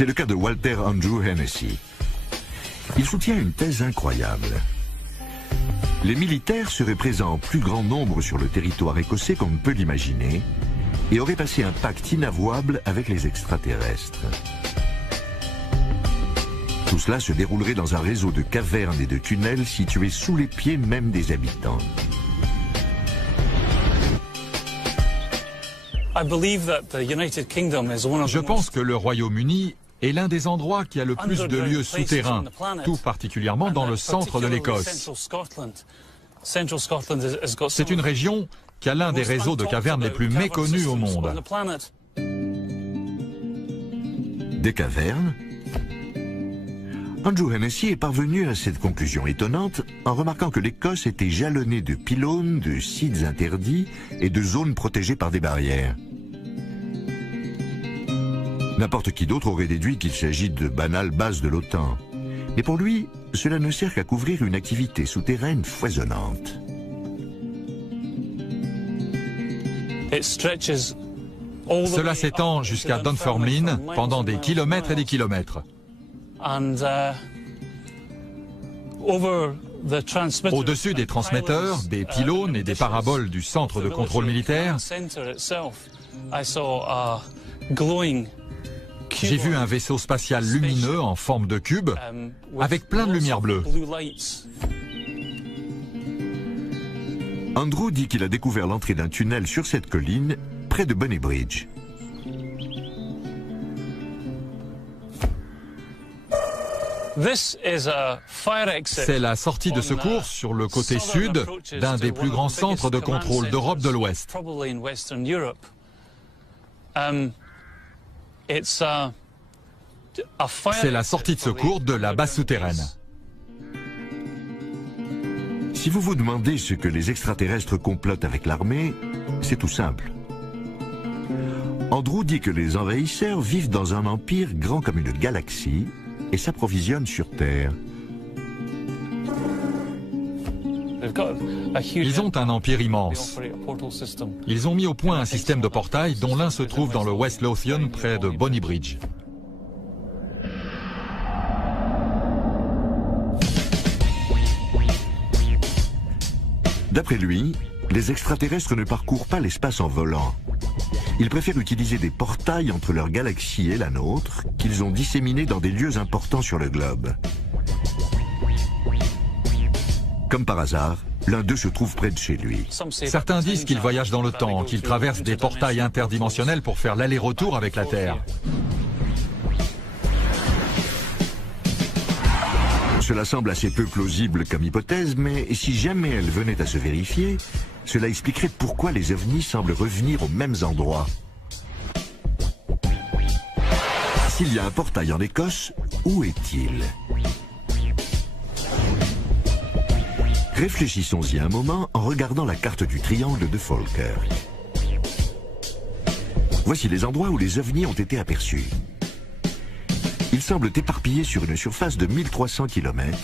C'est le cas de Walter Andrew Hennessy. Il soutient une thèse incroyable. Les militaires seraient présents en plus grand nombre sur le territoire écossais qu'on ne peut l'imaginer et auraient passé un pacte inavouable avec les extraterrestres. Tout cela se déroulerait dans un réseau de cavernes et de tunnels situés sous les pieds même des habitants. Je pense que le Royaume-Uni est l'un des endroits qui a le plus de lieux souterrains, tout particulièrement dans le centre de l'Écosse. C'est une région qui a l'un des réseaux de cavernes les plus méconnus au monde. Des cavernes? Andrew Hennessy est parvenu à cette conclusion étonnante en remarquant que l'Écosse était jalonnée de pylônes, de sites interdits et de zones protégées par des barrières. N'importe qui d'autre aurait déduit qu'il s'agit de banales bases de l'OTAN. Mais pour lui, cela ne sert qu'à couvrir une activité souterraine foisonnante. Cela s'étend jusqu'à Dunfermline pendant des kilomètres et des kilomètres. Au-dessus des transmetteurs, des pylônes et des paraboles du centre de contrôle militaire, j'ai vu un vaisseau spatial lumineux en forme de cube avec plein de lumière bleue. Andrew dit qu'il a découvert l'entrée d'un tunnel sur cette colline près de Bonny Bridge. C'est la sortie de secours sur le côté sud d'un des plus grands centres de contrôle d'Europe de l'Ouest. C'est la sortie de secours de la base souterraine. Si vous vous demandez ce que les extraterrestres complotent avec l'armée, c'est tout simple. Andrew dit que les envahisseurs vivent dans un empire grand comme une galaxie et s'approvisionnent sur Terre. Ils ont un empire immense. Ils ont mis au point un système de portails dont l'un se trouve dans le West Lothian près de Bonny Bridge. D'après lui, les extraterrestres ne parcourent pas l'espace en volant. Ils préfèrent utiliser des portails entre leur galaxie et la nôtre, qu'ils ont disséminés dans des lieux importants sur le globe. Comme par hasard, l'un d'eux se trouve près de chez lui. Certains disent qu'ils voyagent dans le temps, qu'ils traversent des portails interdimensionnels pour faire l'aller-retour avec la Terre. Cela semble assez peu plausible comme hypothèse, mais si jamais elle venait à se vérifier, cela expliquerait pourquoi les ovnis semblent revenir aux mêmes endroits. S'il y a un portail en Écosse, où est-il? Réfléchissons-y un moment en regardant la carte du triangle de Falkirk. Voici les endroits où les ovnis ont été aperçus. Ils semblent éparpillés sur une surface de 1300 km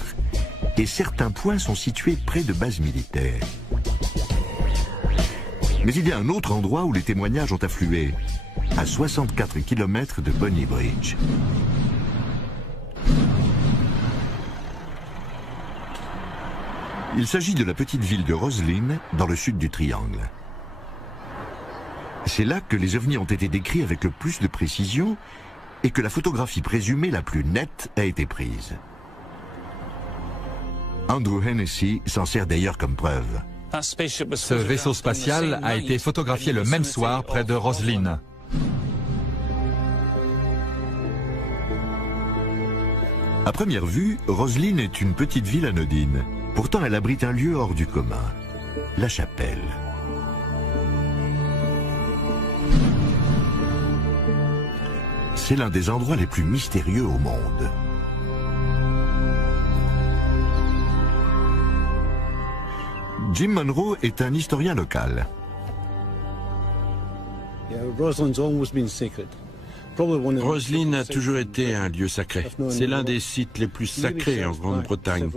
et certains points sont situés près de bases militaires. Mais il y a un autre endroit où les témoignages ont afflué, à 64 km de Bonny Bridge. Il s'agit de la petite ville de Roslyn, dans le sud du triangle. C'est là que les ovnis ont été décrits avec le plus de précision et que la photographie présumée la plus nette a été prise. Andrew Hennessy s'en sert d'ailleurs comme preuve. Ce vaisseau spatial a été photographié le même soir près de Roslyn. À première vue, Roslyn est une petite ville anodine. Pourtant, elle abrite un lieu hors du commun, la chapelle. C'est l'un des endroits les plus mystérieux au monde. Jim Monroe est un historien local. Roslyn a toujours été un lieu sacré. C'est l'un des sites les plus sacrés en Grande-Bretagne,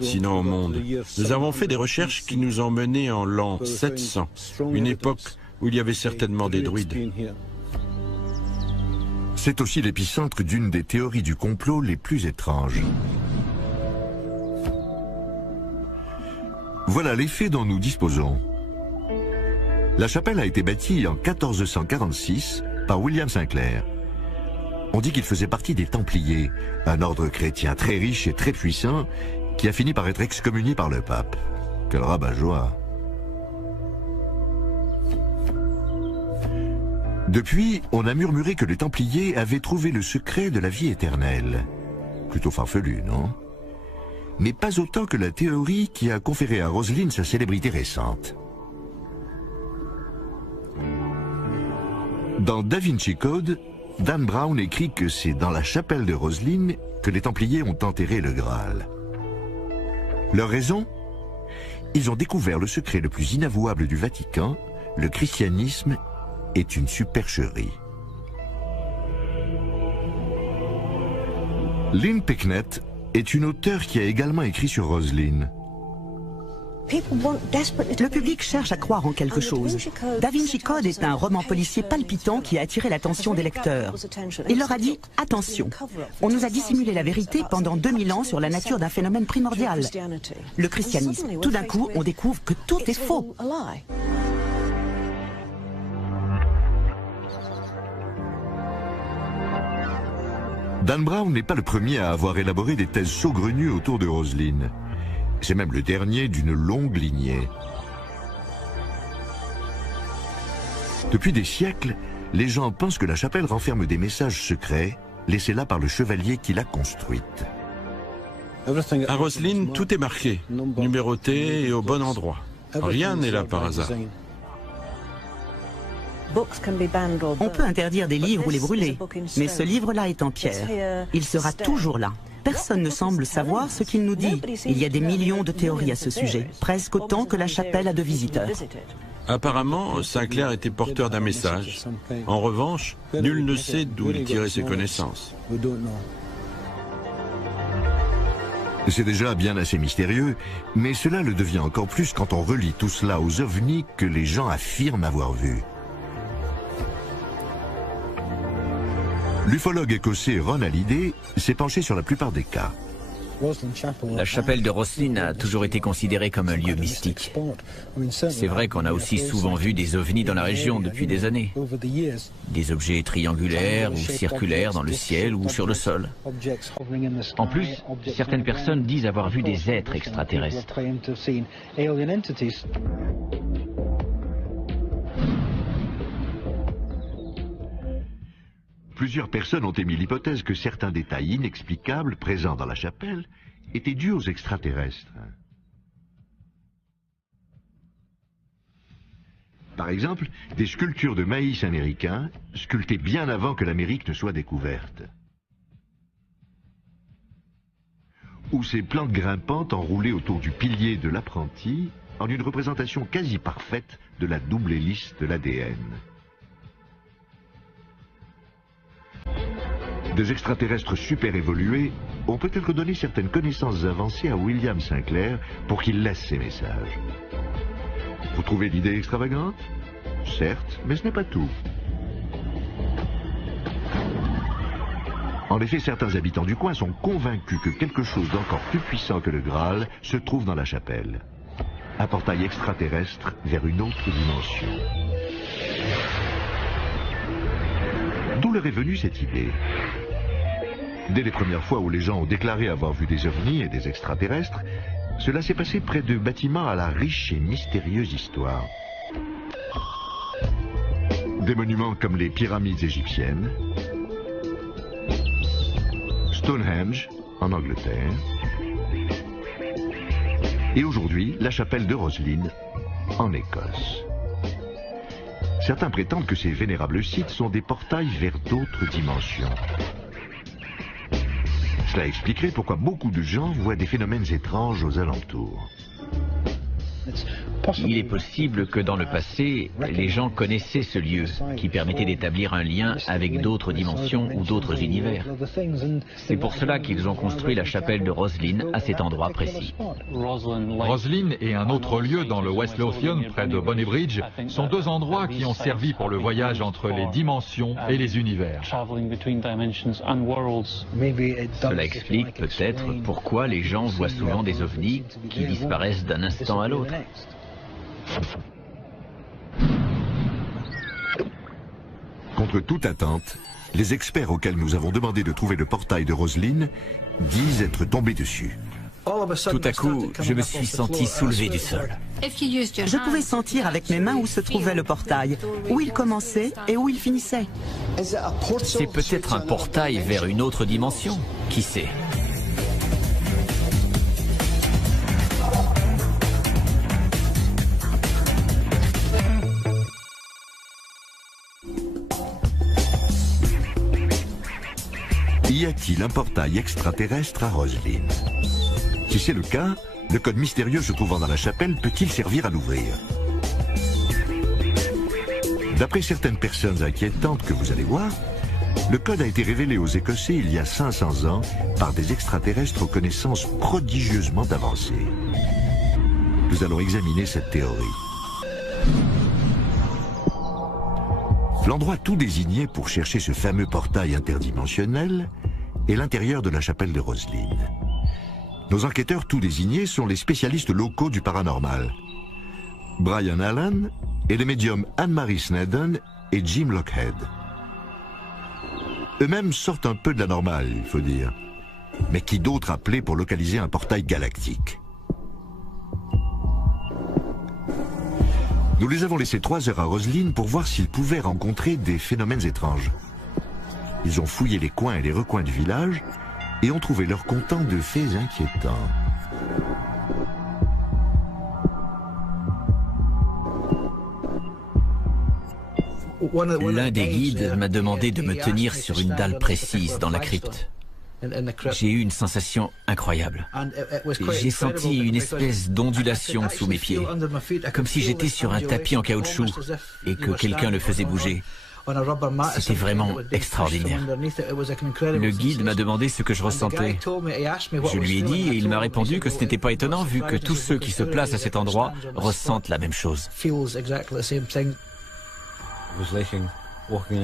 sinon au monde. Nous avons fait des recherches qui nous ont menés en l'an 700, une époque où il y avait certainement des druides. C'est aussi l'épicentre d'une des théories du complot les plus étranges. Voilà les faits dont nous disposons. La chapelle a été bâtie en 1446 par William Sinclair. On dit qu'il faisait partie des Templiers, un ordre chrétien très riche et très puissant qui a fini par être excommunié par le pape. Quel rabat-joie! Depuis, on a murmuré que les Templiers avaient trouvé le secret de la vie éternelle. Plutôt farfelu, non? Mais pas autant que la théorie qui a conféré à Roselyne sa célébrité récente. Dans Da Vinci Code, Dan Brown écrit que c'est dans la chapelle de Roselyne que les Templiers ont enterré le Graal. Leur raison? Ils ont découvert le secret le plus inavouable du Vatican, le christianisme est une supercherie. Lynn Pecknett est une auteure qui a également écrit sur Roselyne. Le public cherche à croire en quelque chose. Da Vinci Code est un roman policier palpitant qui a attiré l'attention des lecteurs. Il leur a dit « Attention, on nous a dissimulé la vérité pendant 2000 ans sur la nature d'un phénomène primordial. Le christianisme. Tout d'un coup, on découvre que tout est faux. » Dan Brown n'est pas le premier à avoir élaboré des thèses saugrenues autour de Roselyne. C'est même le dernier d'une longue lignée. Depuis des siècles, les gens pensent que la chapelle renferme des messages secrets, laissés là par le chevalier qui l'a construite. À Roselyne, tout est marqué, numéroté et au bon endroit. Rien n'est là par hasard. On peut interdire des livres ou les brûler, mais ce livre-là est en pierre. Il sera toujours là. Personne ne semble savoir ce qu'il nous dit. Il y a des millions de théories à ce sujet, presque autant que la chapelle a de visiteurs. Apparemment, Sinclair était porteur d'un message. En revanche, nul ne sait d'où il tirait ses connaissances. C'est déjà bien assez mystérieux, mais cela le devient encore plus quand on relie tout cela aux ovnis que les gens affirment avoir vus. L'ufologue écossais Ron Halliday s'est penché sur la plupart des cas. La chapelle de Roselyne a toujours été considérée comme un lieu mystique. C'est vrai qu'on a aussi souvent vu des ovnis dans la région depuis des années. Des objets triangulaires ou circulaires dans le ciel ou sur le sol. En plus, certaines personnes disent avoir vu des êtres extraterrestres. Plusieurs personnes ont émis l'hypothèse que certains détails inexplicables présents dans la chapelle étaient dus aux extraterrestres. Par exemple, des sculptures de maïs américain, sculptées bien avant que l'Amérique ne soit découverte. Ou ces plantes grimpantes enroulées autour du pilier de l'apprenti, en une représentation quasi parfaite de la double hélice de l'ADN. Des extraterrestres super évolués ont peut-être donné certaines connaissances avancées à William Sinclair pour qu'il laisse ces messages. Vous trouvez l'idée extravagante? Certes, mais ce n'est pas tout. En effet, certains habitants du coin sont convaincus que quelque chose d'encore plus puissant que le Graal se trouve dans la chapelle. Un portail extraterrestre vers une autre dimension. D'où leur est venue cette idée? Dès les premières fois où les gens ont déclaré avoir vu des ovnis et des extraterrestres, cela s'est passé près de bâtiments à la riche et mystérieuse histoire. Des monuments comme les pyramides égyptiennes, Stonehenge en Angleterre, et aujourd'hui la chapelle de Roselyne en Écosse. Certains prétendent que ces vénérables sites sont des portails vers d'autres dimensions. Cela expliquerait pourquoi beaucoup de gens voient des phénomènes étranges aux alentours. Il est possible que dans le passé, les gens connaissaient ce lieu, qui permettait d'établir un lien avec d'autres dimensions ou d'autres univers. C'est pour cela qu'ils ont construit la chapelle de Roslin à cet endroit précis. Roslin et un autre lieu dans le West Lothian, près de Bonnybridge, sont deux endroits qui ont servi pour le voyage entre les dimensions et les univers. Cela explique peut-être pourquoi les gens voient souvent des ovnis qui disparaissent d'un instant à l'autre. Contre toute attente, les experts auxquels nous avons demandé de trouver le portail de Roslin disent être tombés dessus. Tout à coup, je me suis senti soulevé du sol. Je pouvais sentir avec mes mains où se trouvait le portail, où il commençait et où il finissait. C'est peut-être un portail vers une autre dimension. Qui sait? Y a-t-il un portail extraterrestre à Roslin? Si c'est le cas, le code mystérieux se trouvant dans la chapelle peut-il servir à l'ouvrir? D'après certaines personnes inquiétantes que vous allez voir, le code a été révélé aux Écossais il y a 500 ans par des extraterrestres aux connaissances prodigieusement avancées. Nous allons examiner cette théorie. L'endroit tout désigné pour chercher ce fameux portail interdimensionnel est l'intérieur de la chapelle de Roslin. Nos enquêteurs tout désignés sont les spécialistes locaux du paranormal. Brian Allen et les médiums Anne-Marie Snedden et Jim Lockhead. Eux-mêmes sortent un peu de la normale, il faut dire. Mais qui d'autre appelé pour localiser un portail galactique? Nous les avons laissés 3 heures à Roslin pour voir s'ils pouvaient rencontrer des phénomènes étranges. Ils ont fouillé les coins et les recoins du village et ont trouvé leur comptant de faits inquiétants. L'un des guides m'a demandé de me tenir sur une dalle précise dans la crypte. J'ai eu une sensation incroyable. J'ai senti une espèce d'ondulation sous mes pieds, comme si j'étais sur un tapis en caoutchouc et que quelqu'un le faisait bouger. C'était vraiment extraordinaire. Le guide m'a demandé ce que je ressentais. Je lui ai dit et il m'a répondu que ce n'était pas étonnant vu que tous ceux qui se placent à cet endroit ressentent la même chose.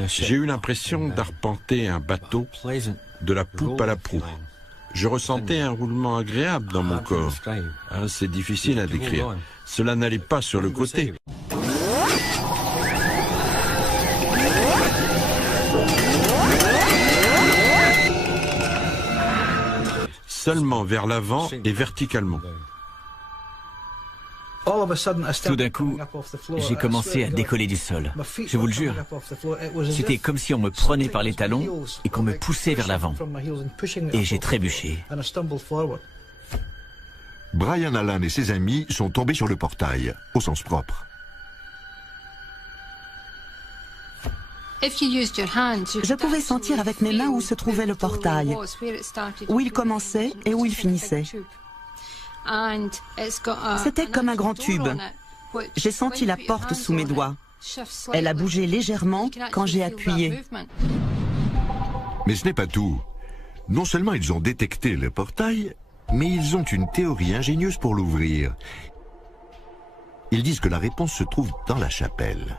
J'ai eu l'impression d'arpenter un bateau de la poupe à la proue. Je ressentais un roulement agréable dans mon corps. C'est difficile à décrire. Cela n'allait pas sur le côté. Seulement vers l'avant et verticalement. Tout d'un coup, j'ai commencé à décoller du sol. Je vous le jure. C'était comme si on me prenait par les talons et qu'on me poussait vers l'avant. Et j'ai trébuché. Brian Allen et ses amis sont tombés sur le portail, au sens propre. Je pouvais sentir avec mes mains où se trouvait le portail, où il commençait et où il finissait. C'était comme un grand tube. J'ai senti la porte sous mes doigts. Elle a bougé légèrement quand j'ai appuyé. Mais ce n'est pas tout. Non seulement ils ont détecté le portail, mais ils ont une théorie ingénieuse pour l'ouvrir. Ils disent que la réponse se trouve dans la chapelle.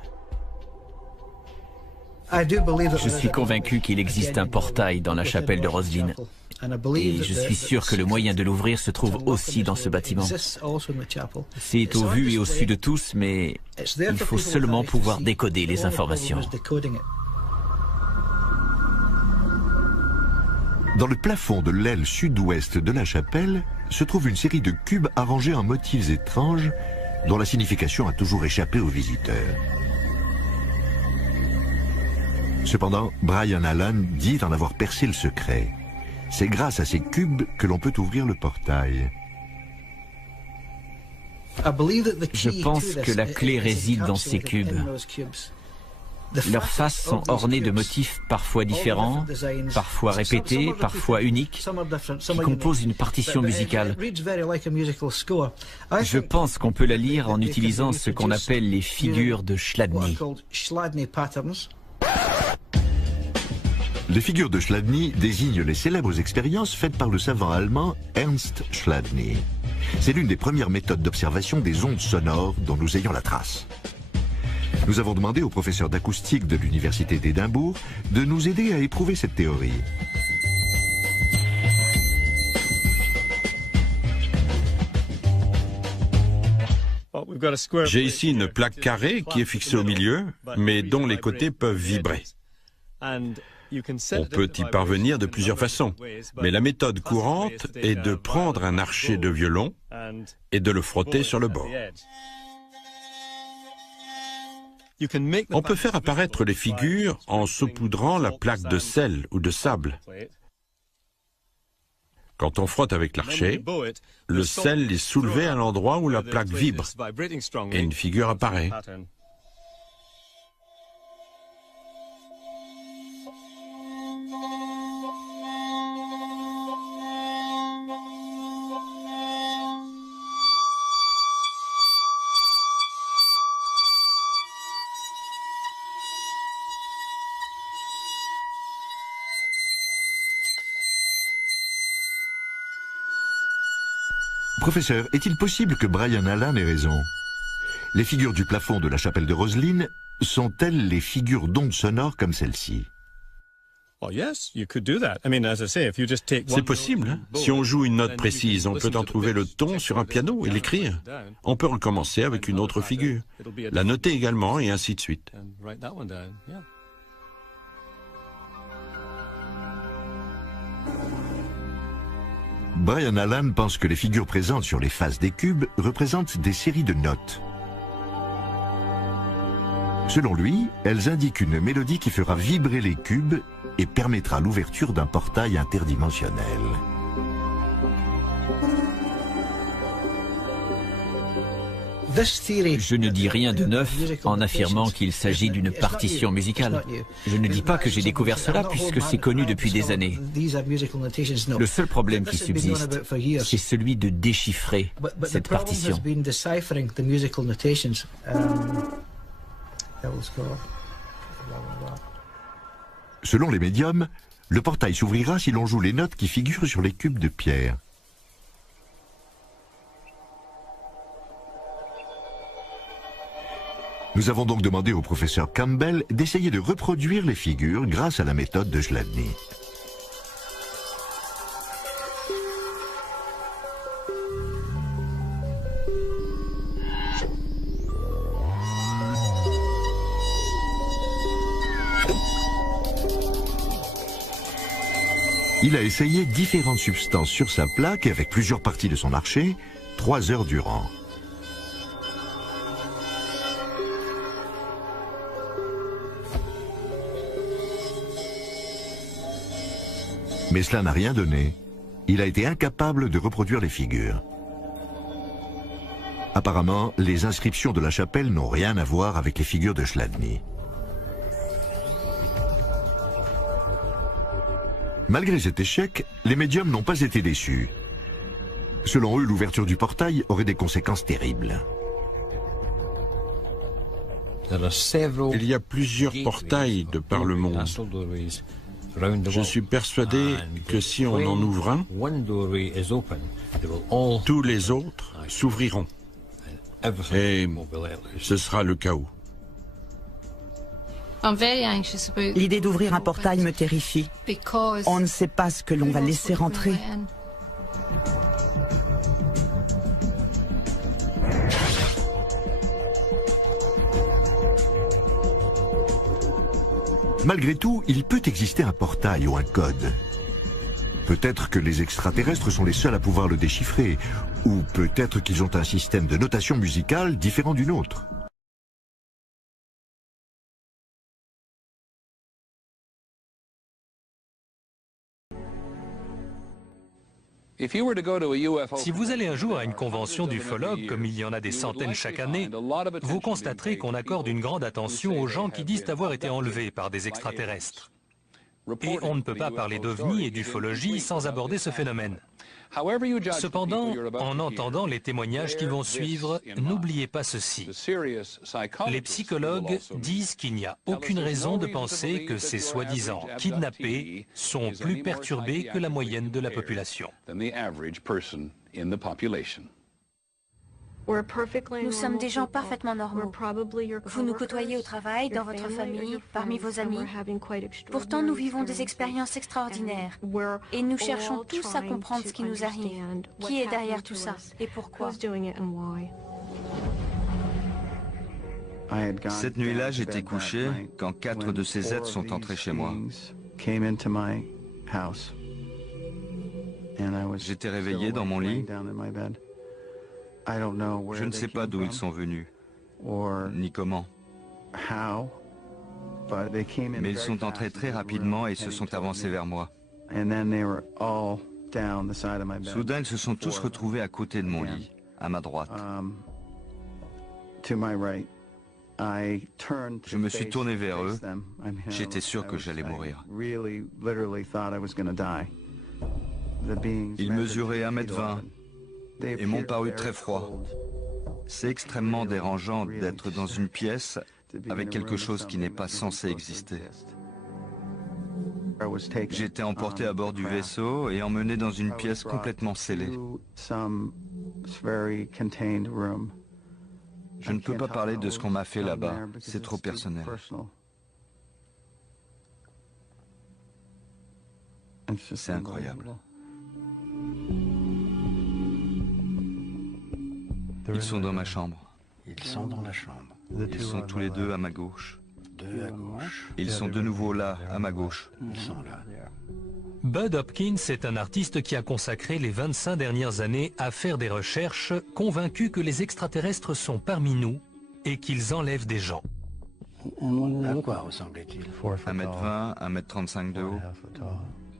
Je suis convaincu qu'il existe un portail dans la chapelle de Roslin. Et je suis sûr que le moyen de l'ouvrir se trouve aussi dans ce bâtiment. C'est au vu et au su de tous, mais il faut seulement pouvoir décoder les informations. Dans le plafond de l'aile sud-ouest de la chapelle se trouve une série de cubes arrangés en motifs étranges dont la signification a toujours échappé aux visiteurs. Cependant, Brian Allen dit en avoir percé le secret. C'est grâce à ces cubes que l'on peut ouvrir le portail. Je pense que la clé réside dans ces cubes. Leurs faces sont ornées de motifs parfois différents, parfois répétés, parfois uniques, qui composent une partition musicale. Je pense qu'on peut la lire en utilisant ce qu'on appelle les figures de Chladni. Les figures de Chladni désignent les célèbres expériences faites par le savant allemand Ernst Chladni. C'est l'une des premières méthodes d'observation des ondes sonores dont nous ayons la trace. Nous avons demandé au professeur d'acoustique de l'Université d'Édimbourg de nous aider à éprouver cette théorie. J'ai ici une plaque carrée qui est fixée au milieu, mais dont les côtés peuvent vibrer. On peut y parvenir de plusieurs façons, mais la méthode courante est de prendre un archet de violon et de le frotter sur le bord. On peut faire apparaître les figures en saupoudrant la plaque de sel ou de sable. Quand on frotte avec l'archet, le sel est soulevé à l'endroit où la plaque vibre et une figure apparaît. Professeur, est-il possible que Brian Allan ait raison? Les figures du plafond de la chapelle de Rosslyn sont-elles les figures d'ondes sonores comme celle-ci? C'est possible, hein? Si on joue une note précise, on peut en trouver le ton sur un piano et l'écrire. On peut recommencer avec une autre figure, la noter également et ainsi de suite. Brian Allan pense que les figures présentes sur les faces des cubes représentent des séries de notes. Selon lui, elles indiquent une mélodie qui fera vibrer les cubes et permettra l'ouverture d'un portail interdimensionnel. Je ne dis rien de neuf en affirmant qu'il s'agit d'une partition musicale. Je ne dis pas que j'ai découvert cela puisque c'est connu depuis des années. Le seul problème qui subsiste, c'est celui de déchiffrer cette partition. Selon les médiums, le portail s'ouvrira si l'on joue les notes qui figurent sur les cubes de pierre. Nous avons donc demandé au professeur Campbell d'essayer de reproduire les figures grâce à la méthode de Chladni. Il a essayé différentes substances sur sa plaque et avec plusieurs parties de son archet, 3 heures durant. Mais cela n'a rien donné. Il a été incapable de reproduire les figures. Apparemment, les inscriptions de la chapelle n'ont rien à voir avec les figures de Chladni. Malgré cet échec, les médiums n'ont pas été déçus. Selon eux, l'ouverture du portail aurait des conséquences terribles. Il y a plusieurs portails de par le monde. Je suis persuadé que si on en ouvre un, tous les autres s'ouvriront. Et ce sera le chaos. L'idée d'ouvrir un portail me terrifie. On ne sait pas ce que l'on va laisser rentrer. Malgré tout, il peut exister un portail ou un code. Peut-être que les extraterrestres sont les seuls à pouvoir le déchiffrer, ou peut-être qu'ils ont un système de notation musicale différent du nôtre. Si vous allez un jour à une convention d'ufologues, comme il y en a des centaines chaque année, vous constaterez qu'on accorde une grande attention aux gens qui disent avoir été enlevés par des extraterrestres. Et on ne peut pas parler d'ovnis et d'ufologie sans aborder ce phénomène. Cependant, en entendant les témoignages qui vont suivre, n'oubliez pas ceci. Les psychologues disent qu'il n'y a aucune raison de penser que ces soi-disant kidnappés sont plus perturbés que la moyenne de la population. Nous sommes des gens parfaitement normaux. Vous nous côtoyez au travail, dans votre famille, parmi vos amis. Pourtant, nous vivons des expériences extraordinaires. Et nous cherchons tous à comprendre ce qui nous arrive. Qui est derrière tout ça et pourquoi? Cette nuit-là, j'étais couché quand 4 de ces êtres sont entrés chez moi. J'étais réveillé dans mon lit. Je ne sais pas d'où ils sont venus, ni comment. Mais ils sont entrés très rapidement et se sont avancés vers moi. Soudain, ils se sont tous retrouvés à côté de mon lit, à ma droite. Je me suis tourné vers eux. J'étais sûr que j'allais mourir. Ils mesuraient 1,20 m. Et m'ont paru très froid. C'est extrêmement dérangeant d'être dans une pièce avec quelque chose qui n'est pas censé exister. J'ai été emporté à bord du vaisseau et emmené dans une pièce complètement scellée. Je ne peux pas parler de ce qu'on m'a fait là-bas, c'est trop personnel. C'est incroyable. Ils sont dans ma chambre. Ils sont dans la chambre. Ils sont tous les deux à ma gauche. Deux à gauche. Ils sont de nouveau là, à ma gauche. Ils sont là. Bud Hopkins est un artiste qui a consacré les 25 dernières années à faire des recherches, convaincu que les extraterrestres sont parmi nous et qu'ils enlèvent des gens. À quoi ressemblait-il? 1,20 m, 1,35 m de haut.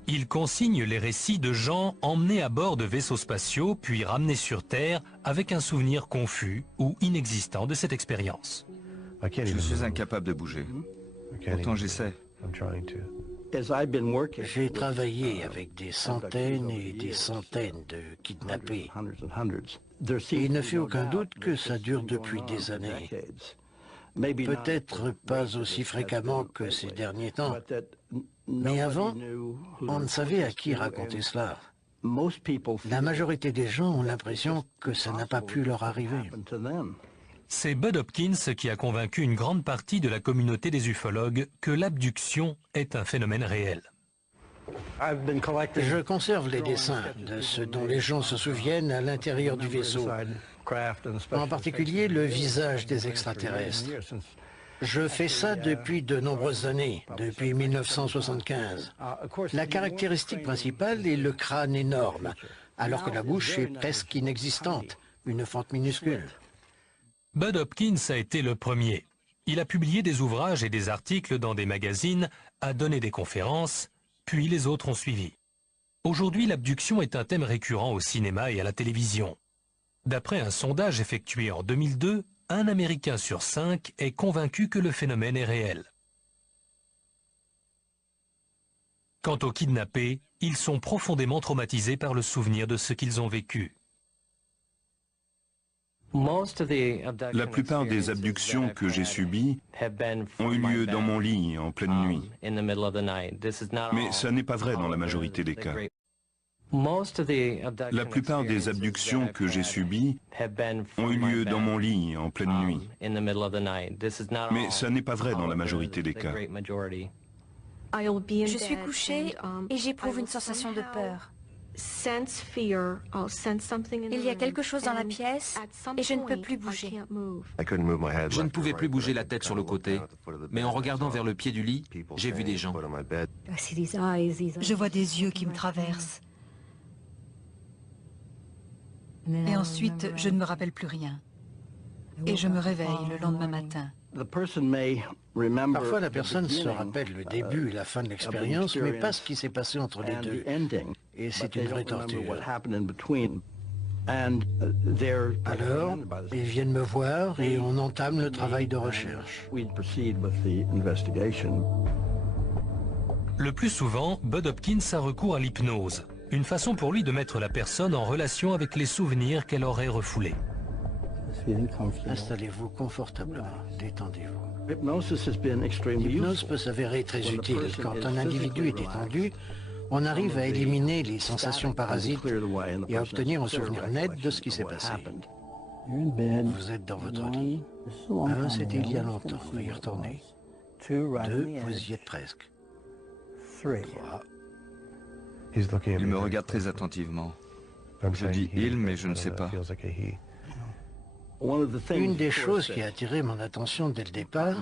Il consigne les récits de gens emmenés à bord de vaisseaux spatiaux puis ramenés sur Terre avec un souvenir confus ou inexistant de cette expérience. Je suis incapable de bouger. Pourtant j'essaie. J'ai travaillé avec des centaines et des centaines de kidnappés. Et il ne fait aucun doute que ça dure depuis des années. Peut-être pas aussi fréquemment que ces derniers temps, mais avant, on ne savait à qui raconter cela. La majorité des gens ont l'impression que ça n'a pas pu leur arriver. C'est Bud Hopkins qui a convaincu une grande partie de la communauté des ufologues que l'abduction est un phénomène réel. Je conserve les dessins de ce dont les gens se souviennent à l'intérieur du vaisseau, en particulier le visage des extraterrestres. Je fais ça depuis de nombreuses années, depuis 1975. La caractéristique principale est le crâne énorme, alors que la bouche est presque inexistante, une fente minuscule. Bud Hopkins a été le premier. Il a publié des ouvrages et des articles dans des magazines, a donné des conférences, puis les autres ont suivi. Aujourd'hui, l'abduction est un thème récurrent au cinéma et à la télévision. D'après un sondage effectué en 2002, un Américain sur 5 est convaincu que le phénomène est réel. Quant aux kidnappés, ils sont profondément traumatisés par le souvenir de ce qu'ils ont vécu. La plupart des abductions que j'ai subies ont eu lieu dans mon lit en pleine nuit. Mais ça n'est pas vrai dans la majorité des cas. La plupart des abductions que j'ai subies ont eu lieu dans mon lit en pleine nuit. Mais ça n'est pas vrai dans la majorité des cas. Je suis couchée et j'éprouve une sensation de peur. Il y a quelque chose dans la pièce et je ne peux plus bouger. Je ne pouvais plus bouger la tête sur le côté, mais en regardant vers le pied du lit, j'ai vu des gens. Je vois des yeux qui me traversent. Et ensuite, je ne me rappelle plus rien. Et je me réveille le lendemain matin. Parfois, la personne se rappelle le début et la fin de l'expérience, mais pas ce qui s'est passé entre les deux. Et c'est une vraie torture. Alors, ils viennent me voir et on entame le travail de recherche. Le plus souvent, Bud Hopkins a recours à l'hypnose, une façon pour lui de mettre la personne en relation avec les souvenirs qu'elle aurait refoulés. Installez-vous confortablement, détendez-vous. L'hypnose peut s'avérer très utile. Quand un individu est détendu, on arrive à éliminer les sensations parasites et à obtenir un souvenir net de ce qui s'est passé. Vous êtes dans votre lit. 1, c'était il y a longtemps, veuillez retourner. 2, vous y êtes presque. 3. Il me regarde très attentivement. Je dis « il », mais je ne sais pas. Une des choses qui a attiré mon attention dès le départ,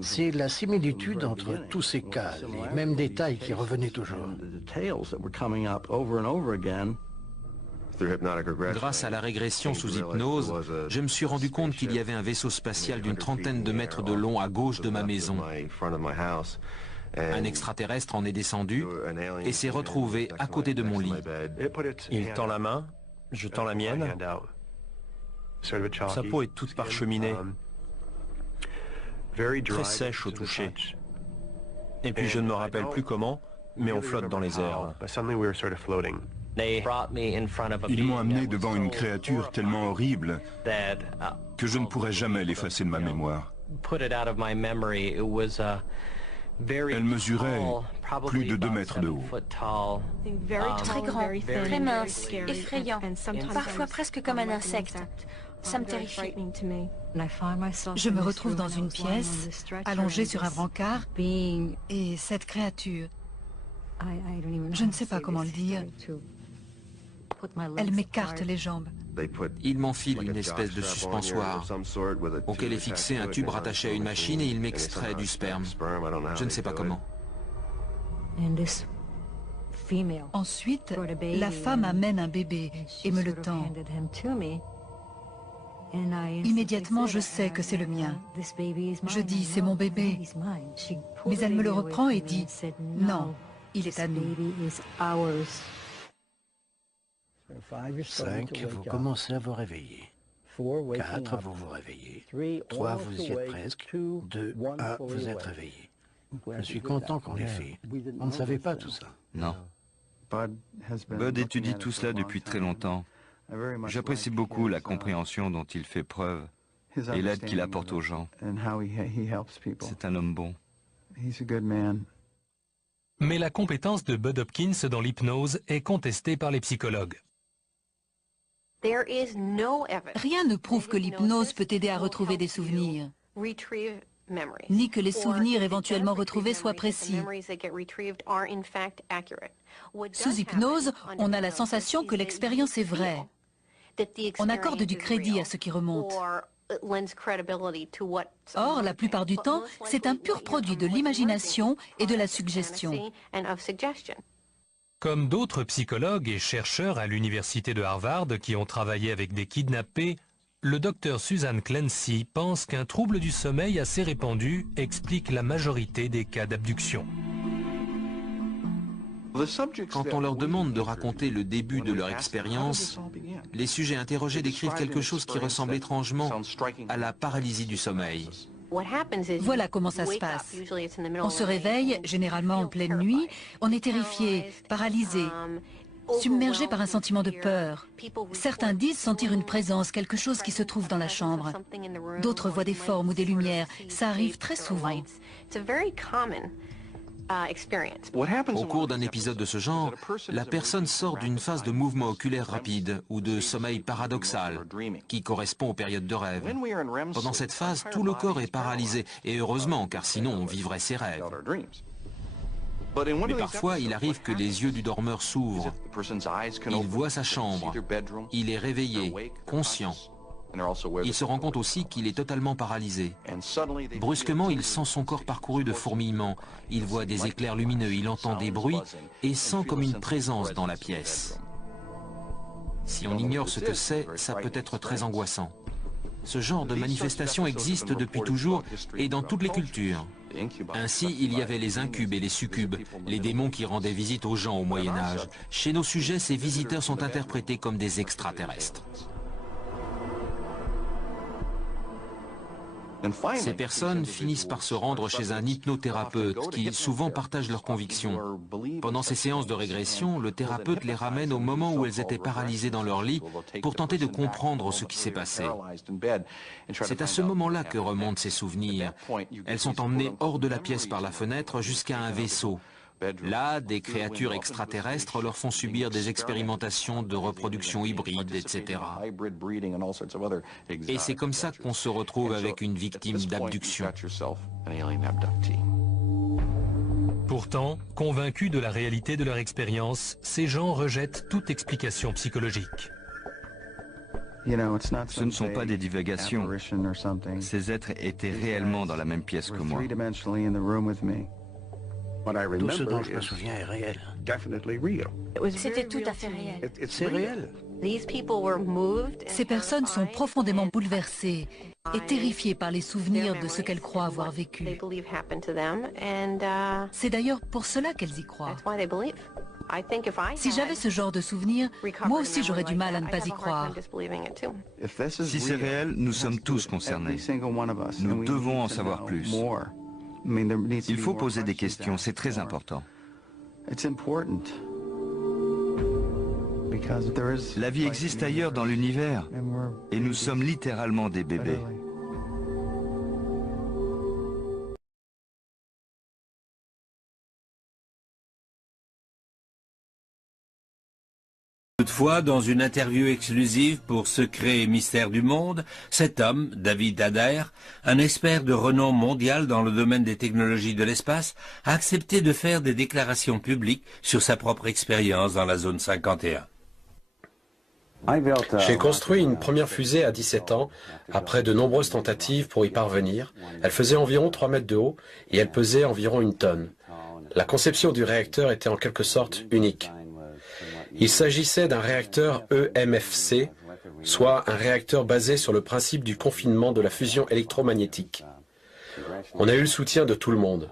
c'est la similitude entre tous ces cas, les mêmes détails qui revenaient toujours. Grâce à la régression sous hypnose, je me suis rendu compte qu'il y avait un vaisseau spatial d'une trentaine de mètres de long à gauche de ma maison. Un extraterrestre en est descendu et s'est retrouvé à côté de mon lit. Il tend la main, je tends la mienne. Sa peau est toute parcheminée, très sèche au toucher. Et puis je ne me rappelle plus comment, mais on flotte dans les airs. Ils m'ont amené devant une créature tellement horrible que je ne pourrai jamais l'effacer de ma mémoire. Elle mesurait plus de 2 mètres de haut. Très grand, très mince, effrayant, parfois presque comme un insecte. Ça me terrifie. Je me retrouve dans une pièce, allongée sur un brancard, et cette créature, je ne sais pas comment le dire, elle m'écarte les jambes. Ils m'enfilent une espèce de suspensoire auquel est fixé un tube rattaché à une machine et ils m'extraient du sperme. Je ne sais pas comment. Ensuite, la femme amène un bébé et me le tend. Immédiatement, je sais que c'est le mien. Je dis, c'est mon bébé. Mais elle me le reprend et dit, non, il est à nous. 5, vous commencez à vous réveiller. 4, vous vous réveillez. 3, vous y êtes presque. 2, 1, vous êtes réveillé. Je suis content qu'on l'ait fait. On ne savait pas tout ça. Non. Bud étudie tout cela depuis très longtemps. J'apprécie beaucoup la compréhension dont il fait preuve et l'aide qu'il apporte aux gens. C'est un homme bon. Mais la compétence de Bud Hopkins dans l'hypnose est contestée par les psychologues. Rien ne prouve que l'hypnose peut aider à retrouver des souvenirs, ni que les souvenirs éventuellement retrouvés soient précis. Sous hypnose, on a la sensation que l'expérience est vraie. On accorde du crédit à ce qui remonte. Or, la plupart du temps, c'est un pur produit de l'imagination et de la suggestion. Comme d'autres psychologues et chercheurs à l'université de Harvard qui ont travaillé avec des kidnappés, le docteur Susan Clancy pense qu'un trouble du sommeil assez répandu explique la majorité des cas d'abduction. Quand on leur demande de raconter le début de leur expérience, les sujets interrogés décrivent quelque chose qui ressemble étrangement à la paralysie du sommeil. Voilà comment ça se passe. On se réveille, généralement en pleine nuit, on est terrifié, paralysé, submergé par un sentiment de peur. Certains disent sentir une présence, quelque chose qui se trouve dans la chambre. D'autres voient des formes ou des lumières. Ça arrive très souvent. Au cours d'un épisode de ce genre, la personne sort d'une phase de mouvement oculaire rapide ou de sommeil paradoxal qui correspond aux périodes de rêve. Pendant cette phase, tout le corps est paralysé, et heureusement, car sinon on vivrait ses rêves. Mais parfois, il arrive que les yeux du dormeur s'ouvrent. Il voit sa chambre. Il est réveillé, conscient. Il se rend compte aussi qu'il est totalement paralysé. Brusquement, il sent son corps parcouru de fourmillements. Il voit des éclairs lumineux, il entend des bruits et sent comme une présence dans la pièce. Si on ignore ce que c'est, ça peut être très angoissant. Ce genre de manifestation existe depuis toujours et dans toutes les cultures. Ainsi, il y avait les incubes et les succubes, les démons qui rendaient visite aux gens au Moyen-Âge. Chez nos sujets, ces visiteurs sont interprétés comme des extraterrestres. Ces personnes finissent par se rendre chez un hypnothérapeute qui souvent partage leurs convictions. Pendant ces séances de régression, le thérapeute les ramène au moment où elles étaient paralysées dans leur lit pour tenter de comprendre ce qui s'est passé. C'est à ce moment-là que remontent ces souvenirs. Elles sont emmenées hors de la pièce par la fenêtre jusqu'à un vaisseau. Là, des créatures extraterrestres leur font subir des expérimentations de reproduction hybride, etc. Et c'est comme ça qu'on se retrouve avec une victime d'abduction. Pourtant, convaincus de la réalité de leur expérience, ces gens rejettent toute explication psychologique. Ce ne sont pas des divagations. Ces êtres étaient réellement dans la même pièce que moi. Tout ce dont je me souviens est réel. C'était tout à fait réel. C'est réel. Ces personnes sont profondément bouleversées et terrifiées par les souvenirs de ce qu'elles croient avoir vécu. C'est d'ailleurs pour cela qu'elles y croient. Si j'avais ce genre de souvenirs, moi aussi j'aurais du mal à ne pas y croire. Si c'est réel, nous sommes tous concernés. Nous devons en savoir plus. Il faut poser des questions, c'est très important. La vie existe ailleurs dans l'univers et nous sommes littéralement des bébés. Toutefois, dans une interview exclusive pour Secrets et Mystères du Monde, cet homme, David Adair, un expert de renom mondial dans le domaine des technologies de l'espace, a accepté de faire des déclarations publiques sur sa propre expérience dans la zone 51. J'ai construit une première fusée à 17 ans, après de nombreuses tentatives pour y parvenir. Elle faisait environ 3 mètres de haut et elle pesait environ 1 tonne. La conception du réacteur était en quelque sorte unique. Il s'agissait d'un réacteur EMFC, soit un réacteur basé sur le principe du confinement de la fusion électromagnétique. On a eu le soutien de tout le monde.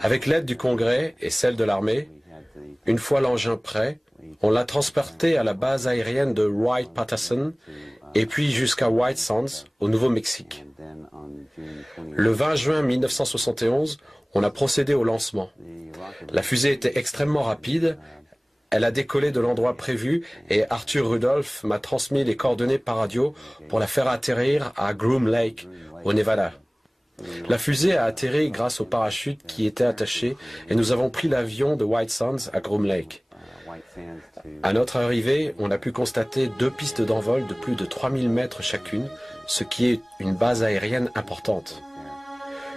Avec l'aide du Congrès et celle de l'armée, une fois l'engin prêt, on l'a transporté à la base aérienne de Wright-Patterson et puis jusqu'à White Sands, au Nouveau-Mexique. Le 20 juin 1971, on a procédé au lancement. La fusée était extrêmement rapide. Elle a décollé de l'endroit prévu et Arthur Rudolph m'a transmis les coordonnées par radio pour la faire atterrir à Groom Lake, au Nevada. La fusée a atterri grâce au parachute qui était attaché et nous avons pris l'avion de White Sands à Groom Lake. À notre arrivée, on a pu constater 2 pistes d'envol de plus de 3000 mètres chacune, ce qui est une base aérienne importante.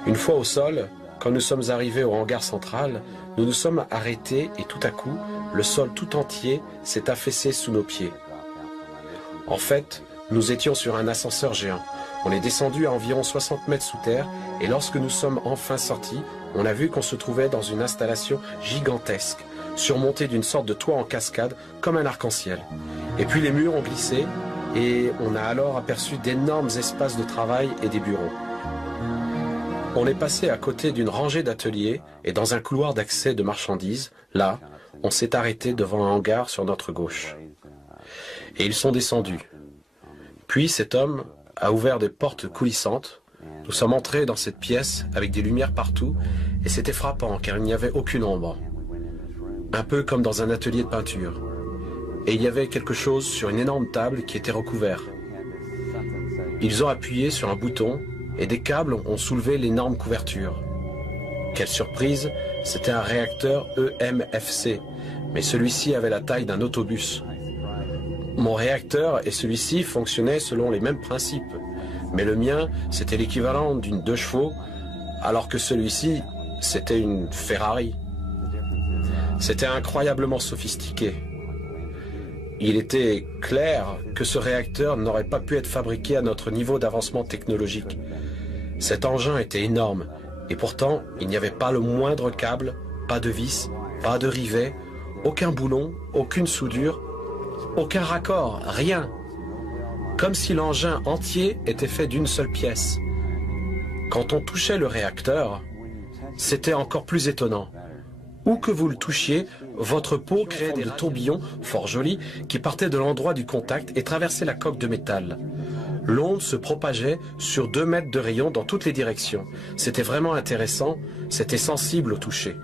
Une fois au sol, quand nous sommes arrivés au hangar central, nous nous sommes arrêtés et tout à coup, le sol tout entier s'est affaissé sous nos pieds. En fait, nous étions sur un ascenseur géant. On est descendu à environ 60 mètres sous terre et lorsque nous sommes enfin sortis, on a vu qu'on se trouvait dans une installation gigantesque, surmontée d'une sorte de toit en cascade comme un arc-en-ciel. Et puis les murs ont glissé et on a alors aperçu d'énormes espaces de travail et des bureaux. On est passé à côté d'une rangée d'ateliers et dans un couloir d'accès de marchandises, là, on s'est arrêté devant un hangar sur notre gauche. Et ils sont descendus. Puis cet homme a ouvert des portes coulissantes. Nous sommes entrés dans cette pièce avec des lumières partout et c'était frappant car il n'y avait aucune ombre. Un peu comme dans un atelier de peinture. Et il y avait quelque chose sur une énorme table qui était recouvert. Ils ont appuyé sur un bouton et des câbles ont soulevé l'énorme couverture. Quelle surprise, c'était un réacteur EMFC, mais celui-ci avait la taille d'un autobus. Mon réacteur et celui-ci fonctionnaient selon les mêmes principes, mais le mien, c'était l'équivalent d'une 2 chevaux, alors que celui-ci, c'était une Ferrari. C'était incroyablement sophistiqué. Il était clair que ce réacteur n'aurait pas pu être fabriqué à notre niveau d'avancement technologique. Cet engin était énorme, et pourtant, il n'y avait pas le moindre câble, pas de vis, pas de rivet, aucun boulon, aucune soudure, aucun raccord, rien. comme si l'engin entier était fait d'une seule pièce. Quand on touchait le réacteur, c'était encore plus étonnant. Où que vous le touchiez, votre peau créait des tourbillons, fort jolis, qui partaient de l'endroit du contact et traversaient la coque de métal. L'onde se propageait sur 2 mètres de rayon dans toutes les directions. C'était vraiment intéressant, c'était sensible au toucher.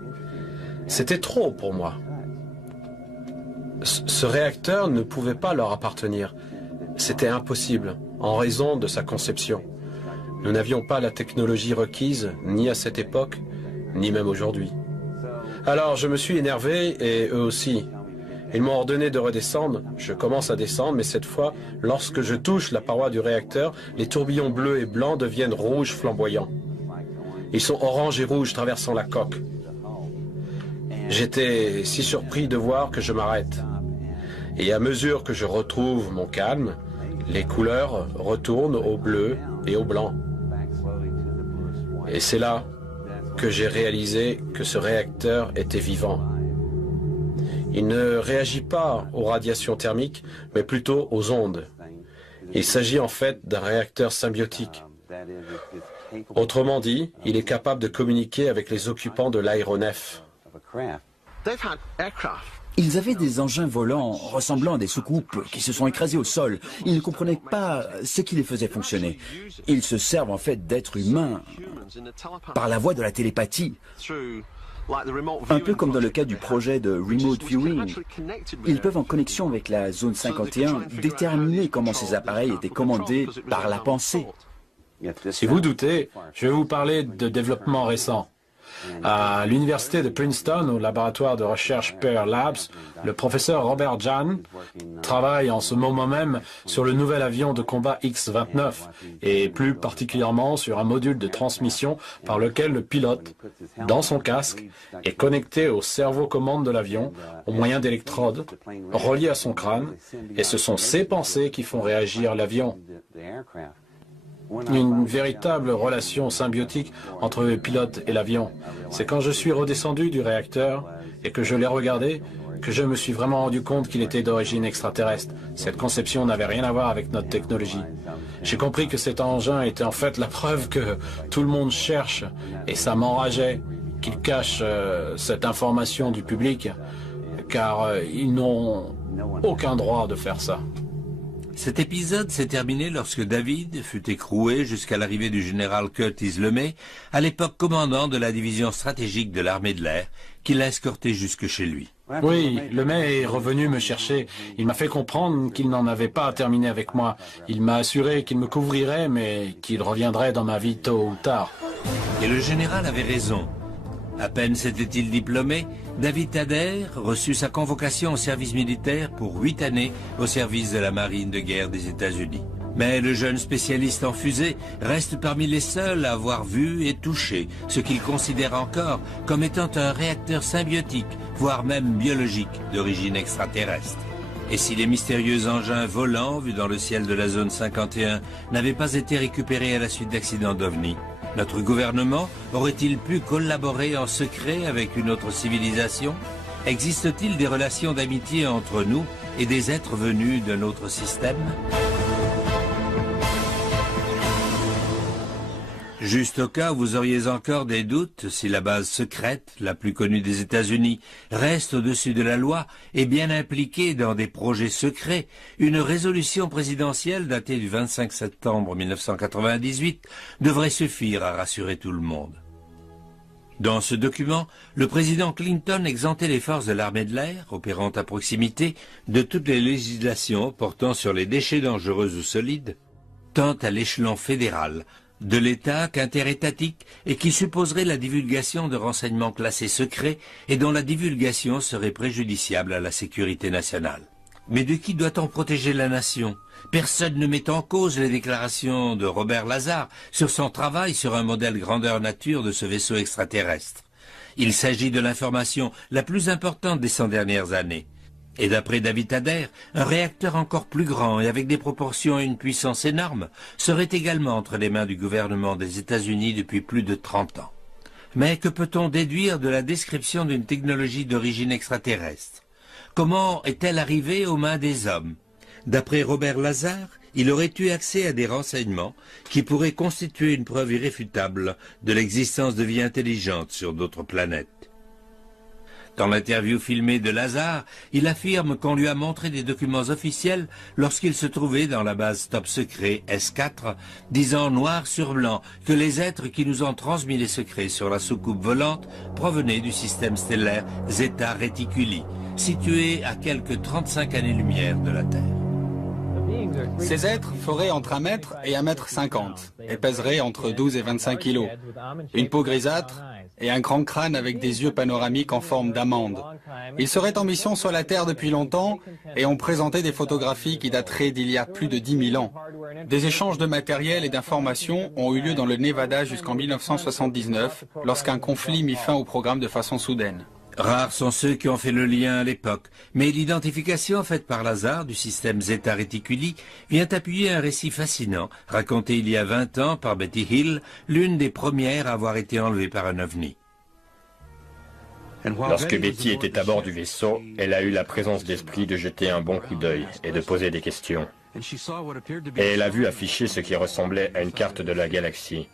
C'était trop pour moi. Ce réacteur ne pouvait pas leur appartenir. C'était impossible, en raison de sa conception. Nous n'avions pas la technologie requise, ni à cette époque, ni même aujourd'hui. Alors je me suis énervé, et eux aussi. Ils m'ont ordonné de redescendre. Je commence à descendre, mais cette fois, lorsque je touche la paroi du réacteur, les tourbillons bleus et blancs deviennent rouges flamboyants. Ils sont orange et rouge traversant la coque. J'étais si surpris de voir que je m'arrête. Et à mesure que je retrouve mon calme, les couleurs retournent au bleu et au blanc. Et c'est là que j'ai réalisé que ce réacteur était vivant. Il ne réagit pas aux radiations thermiques, mais plutôt aux ondes. Il s'agit en fait d'un réacteur symbiotique. Autrement dit, il est capable de communiquer avec les occupants de l'aéronef. Ils avaient des engins volants ressemblant à des soucoupes qui se sont écrasés au sol. Ils ne comprenaient pas ce qui les faisait fonctionner. Ils se servent en fait d'êtres humains par la voie de la télépathie. Un peu comme dans le cas du projet de Remote Viewing. Ils peuvent, en connexion avec la zone 51, déterminer comment ces appareils étaient commandés par la pensée. Si vous doutez, je vais vous parler de développement récent. À l'université de Princeton, au laboratoire de recherche Pear Labs, le professeur Robert Jahn travaille en ce moment même sur le nouvel avion de combat X-29 et plus particulièrement sur un module de transmission par lequel le pilote, dans son casque, est connecté au cerveau-commande de l'avion au moyen d'électrodes reliées à son crâne, et ce sont ces pensées qui font réagir l'avion. Une véritable relation symbiotique entre le pilote et l'avion. C'est quand je suis redescendu du réacteur et que je l'ai regardé que je me suis vraiment rendu compte qu'il était d'origine extraterrestre. Cette conception n'avait rien à voir avec notre technologie. J'ai compris que cet engin était en fait la preuve que tout le monde cherche, et ça m'enrageait qu'ils cachent cette information du public, car ils n'ont aucun droit de faire ça. Cet épisode s'est terminé lorsque David fut écroué jusqu'à l'arrivée du général Curtis LeMay, à l'époque commandant de la division stratégique de l'armée de l'air, qui l'a escorté jusque chez lui. Oui, LeMay est revenu me chercher. Il m'a fait comprendre qu'il n'en avait pas terminé avec moi. Il m'a assuré qu'il me couvrirait, mais qu'il reviendrait dans ma vie tôt ou tard. Et le général avait raison. À peine s'était-il diplômé, David Adair reçut sa convocation au service militaire pour 8 années au service de la marine de guerre des États-Unis. Mais le jeune spécialiste en fusée reste parmi les seuls à avoir vu et touché ce qu'il considère encore comme étant un réacteur symbiotique, voire même biologique, d'origine extraterrestre. Et si les mystérieux engins volants vus dans le ciel de la zone 51 n'avaient pas été récupérés à la suite d'accidents d'OVNI, notre gouvernement aurait-il pu collaborer en secret avec une autre civilisation? Existe-t-il des relations d'amitié entre nous et des êtres venus d'un autre système? Juste au cas où vous auriez encore des doutes, si la base secrète, la plus connue des États-Unis, reste au-dessus de la loi et bien impliquée dans des projets secrets, une résolution présidentielle datée du 25 septembre 1998 devrait suffire à rassurer tout le monde. Dans ce document, le président Clinton exemptait les forces de l'armée de l'air, opérant à proximité, de toutes les législations portant sur les déchets dangereux ou solides, tant à l'échelon fédéral, de l'État qu'interétatique, et qui supposerait la divulgation de renseignements classés secrets et dont la divulgation serait préjudiciable à la sécurité nationale. Mais de qui doit-on protéger la nation? Personne ne met en cause les déclarations de Robert Lazar sur son travail sur un modèle grandeur nature de ce vaisseau extraterrestre. Il s'agit de l'information la plus importante des 100 dernières années. Et d'après David Adair, un réacteur encore plus grand et avec des proportions et une puissance énorme serait également entre les mains du gouvernement des États-Unis depuis plus de 30 ans. Mais que peut-on déduire de la description d'une technologie d'origine extraterrestre? Comment est-elle arrivée aux mains des hommes? D'après Robert Lazar, il aurait eu accès à des renseignements qui pourraient constituer une preuve irréfutable de l'existence de vie intelligente sur d'autres planètes. Dans l'interview filmée de Lazar, il affirme qu'on lui a montré des documents officiels lorsqu'il se trouvait dans la base top secret S4, disant noir sur blanc que les êtres qui nous ont transmis les secrets sur la soucoupe volante provenaient du système stellaire Zeta Reticuli, situé à quelques 35 années-lumière de la Terre. Ces êtres feraient entre 1 mètre et 1,50 m et pèseraient entre 12 et 25 kg. Une peau grisâtre et un grand crâne avec des yeux panoramiques en forme d'amande. Ils seraient en mission sur la Terre depuis longtemps et ont présenté des photographies qui dateraient d'il y a plus de 10 000 ans. Des échanges de matériel et d'informations ont eu lieu dans le Nevada jusqu'en 1979, lorsqu'un conflit mit fin au programme de façon soudaine. Rares sont ceux qui ont fait le lien à l'époque, mais l'identification faite par Lazar du système Zeta Reticuli vient appuyer un récit fascinant, raconté il y a 20 ans par Betty Hill, l'une des premières à avoir été enlevée par un ovni. Lorsque Betty était à bord du vaisseau, elle a eu la présence d'esprit de jeter un bon coup d'œil et de poser des questions. Et elle a vu afficher ce qui ressemblait à une carte de la galaxie.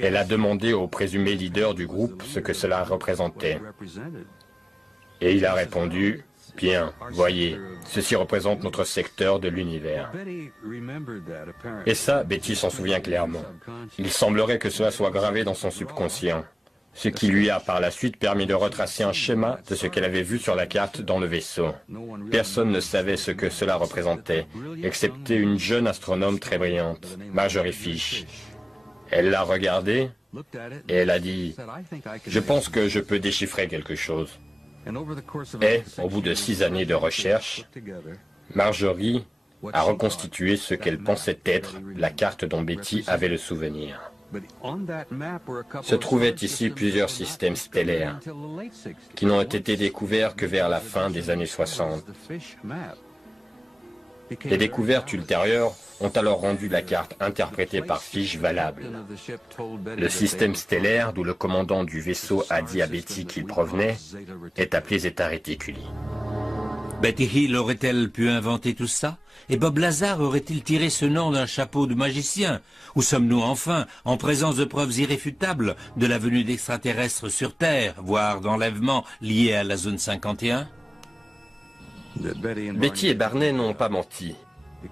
Elle a demandé au présumé leader du groupe ce que cela représentait. Et il a répondu, « Bien, voyez, ceci représente notre secteur de l'univers. » Et ça, Betty s'en souvient clairement. Il semblerait que cela soit gravé dans son subconscient, ce qui lui a par la suite permis de retracer un schéma de ce qu'elle avait vu sur la carte dans le vaisseau. Personne ne savait ce que cela représentait, excepté une jeune astronome très brillante, Marjorie Fish. Elle l'a regardé et elle a dit « Je pense que je peux déchiffrer quelque chose. » Et, au bout de 6 années de recherche, Marjorie a reconstitué ce qu'elle pensait être la carte dont Betty avait le souvenir. Se trouvaient ici plusieurs systèmes stellaires qui n'ont été découverts que vers la fin des années 60. Les découvertes ultérieures ont alors rendu la carte interprétée par Fish valable. Le système stellaire, d'où le commandant du vaisseau a dit à Betty qu'il provenait, est appelé Zeta Reticuli. Betty Hill aurait-elle pu inventer tout ça? Et Bob Lazar aurait-il tiré ce nom d'un chapeau de magicien? Ou sommes-nous enfin en présence de preuves irréfutables de la venue d'extraterrestres sur Terre, voire d'enlèvements liés à la zone 51? Betty et Barney n'ont pas menti,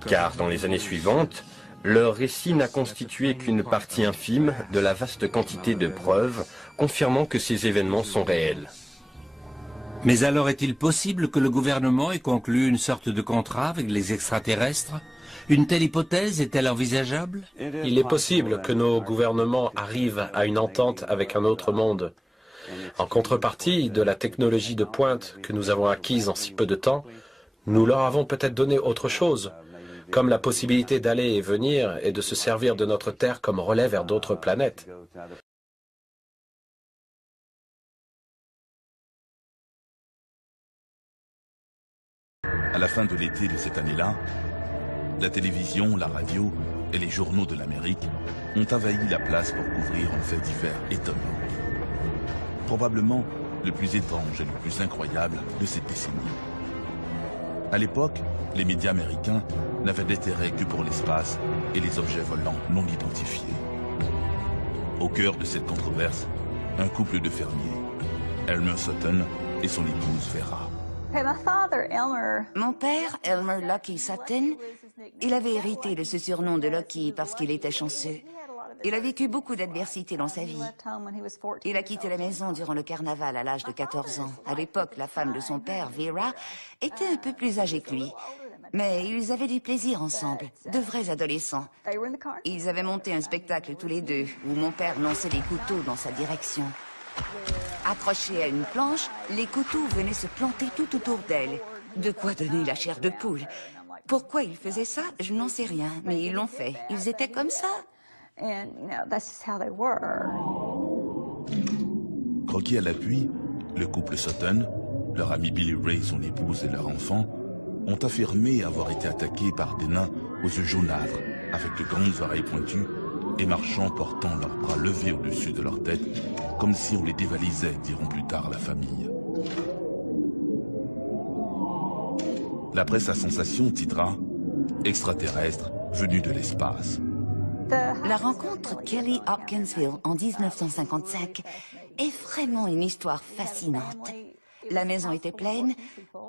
car dans les années suivantes, leur récit n'a constitué qu'une partie infime de la vaste quantité de preuves confirmant que ces événements sont réels. Mais alors est-il possible que le gouvernement ait conclu une sorte de contrat avec les extraterrestres? Une telle hypothèse est-elle envisageable? Il est possible que nos gouvernements arrivent à une entente avec un autre monde. En contrepartie de la technologie de pointe que nous avons acquise en si peu de temps, nous leur avons peut-être donné autre chose, comme la possibilité d'aller et venir et de se servir de notre Terre comme relais vers d'autres planètes. À la fin de l'été de cette année-là, la télévision, la radio et les journaux de l'Amérique ont envahi la place pour couvrir un fait divers étonnant. Probablement le plus étrange et le plus incroyable de cette décennie. À l'époque, les médias américains n'avaient d'intérêt que pour l'espace et les objets volants non identifiés. Au cœur de cette controverse, un couple de fermiers, Elmer Sutton et son épouse Vera. Mon père, Elmer Lucky Sutton, il avait hérité de ce surnom de Lucky parce qu'il était chanceux. Il a vécu beaucoup d'adversités dans sa vie. Il a quitté la maison durant le carnaval à l'âge de 14 ans. À l'époque, la femme de son père, Vera, était un peu plus âgée que lui. Mais ils avaient du plaisir ensemble, de vrais adolescents. Ils avaient monté un spectacle tous les deux, où mon père lançait des couteaux dans sa direction. Accrochés à une planche, les couteaux venaient se planter tout autour d'elle. De quoi donner la chair de poule. Pourquoi ils faisaient ça, je n'en sais rien, mais ils l'ont fait. Ils étaient comme ça. Croquis à l'appui, le couple Sutton, leur ami Billy Ray, son épouse et leur enfant, ont affirmé avoir été attaqués par des nains aux yeux jaunâtres, avec de grandes oreilles pointues, et marchant portant leurs bras levés au-dessus de leur tête, comme si on les dévalisait, diront plus tard la famille. La presse à sensation titrera extraterrestre venu de l'espace. La rencontre Kelly-Hopkinsville en 1955 est vraiment une histoire fascinante. La maison était pleine.